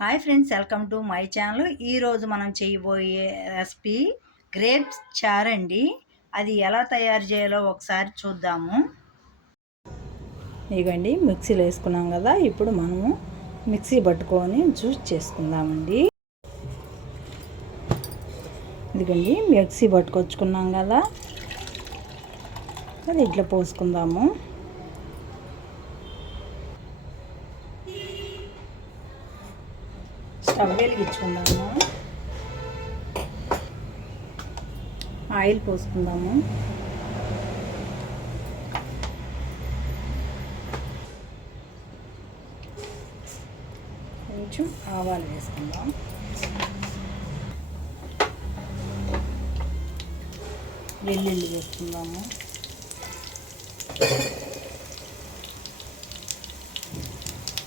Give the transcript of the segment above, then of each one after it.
Hi friends welcome to my channel. ఈరోజు మనం చేయబోయే రెసిపీ గ్రేప్స్ చార్ అండి అది ఎలా తయారు చేయాలో ఒకసారి చూద్దాము. ఇగండి మిక్సీలో వేసుకున్నాం కదా ఇప్పుడు మనము మిక్సీ పట్టుకొని జ్యూస్ చేసుకుందామండి. ఇదిగండి మిక్సీ పట్టుకొచ్చుకున్నాం కదా అది ఇట్లా పోసుకుందాము. స్టవ్ వెలిగించుకుందాము. ఆయిల్ పోసుకుందాము. కొంచెం ఆవాలు వేసుకుందాం. వెల్లుల్లి వేసుకుందాము.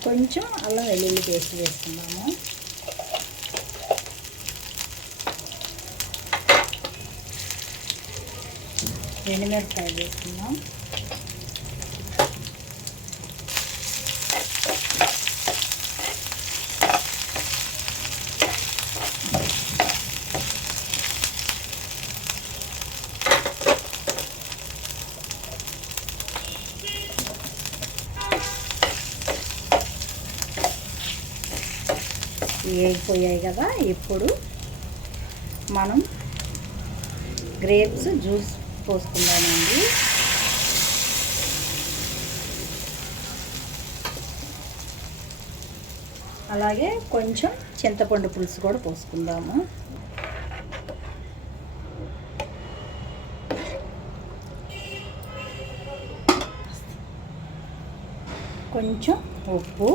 కొంచెం అల్లం వెల్లుల్లి పేస్ట్ వేసుకుందాము. ఎండుమిరపకాయలు వేసుకుందాం. వేగిపోయాయి కదా ఇప్పుడు మనం గ్రేప్స్ జ్యూస్ పోసుకుందామండి. అలాగే కొంచెం చింతపండు పులుసు కూడా పోసుకుందాము. కొంచెం ఉప్పు.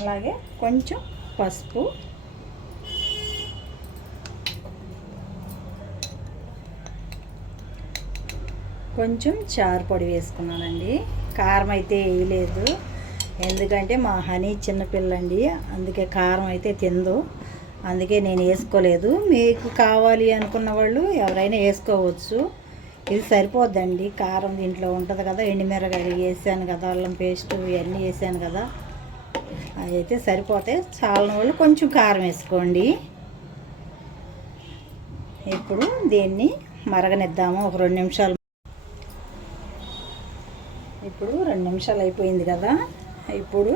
అలాగే కొంచెం పసుపు. కొంచెం చారు పొడి వేసుకున్నానండి. కారం అయితే వేయలేదు ఎందుకంటే మా హనీ చిన్నపిల్లండి. అందుకే కారం అయితే తిందు. అందుకే నేను వేసుకోలేదు. మీకు కావాలి అనుకున్న వాళ్ళు ఎవరైనా వేసుకోవచ్చు. ఇది సరిపోద్దండి. కారం దీంట్లో ఉంటుంది కదా ఎండిమిరగాయలు వేసాను కదా అల్లం పేస్ట్ ఇవన్నీ వేసాను కదా. అవి అయితే సరిపోతాయి చాలా వాళ్ళు కొంచెం కారం వేసుకోండి. ఇప్పుడు దీన్ని మరగనిద్దాము. ఒక రెండు నిమిషాలు ఇప్పుడు రెండు నిమిషాలు అయిపోయింది కదా. ఇప్పుడు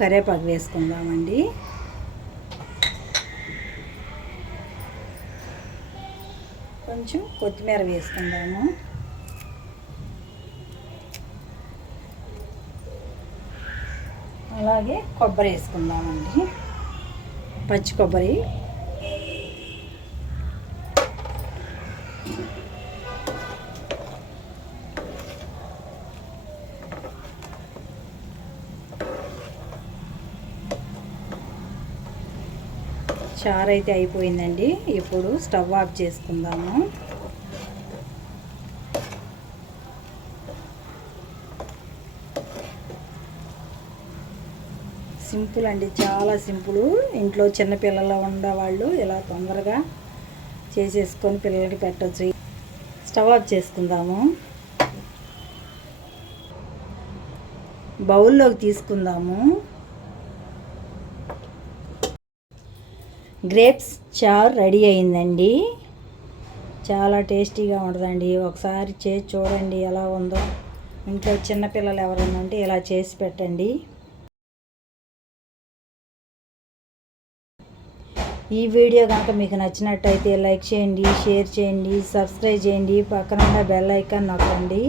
కరేపాకు వేసుకుందామండి. కొంచెం కొత్తిమీర వేసుకుందాము. అలాగే కొబ్బరి వేసుకుందామండి. పచ్చి కొబ్బరి చారు అయితే అయిపోయిందండి. ఇప్పుడు స్టవ్ ఆఫ్ చేసుకుందాము. సింపుల్ అండి చాలా సింపుల్. ఇంట్లో చిన్నపిల్లలు ఉండేవాళ్ళు ఇలా తొందరగా చేసేసుకొని పిల్లలకి పెట్టచ్చు. స్టవ్ ఆఫ్ చేసుకుందాము. బౌల్లోకి తీసుకుందాము. గ్రేప్స్ చార్ రెడీ అయిందండి. చాలా టేస్టీగా ఉంటుందండి. ఒకసారి చేసి చూడండి ఎలా ఉందో. ఇంట్లో చిన్నపిల్లలు ఎవరైనా ఉంటే ఇలా చేసి పెట్టండి. ఈ వీడియో కనుక మీకు నచ్చినట్టయితే లైక్ చేయండి షేర్ చేయండి సబ్స్క్రైబ్ చేయండి. పక్కన బెల్ ఐకాన్ నొక్కండి.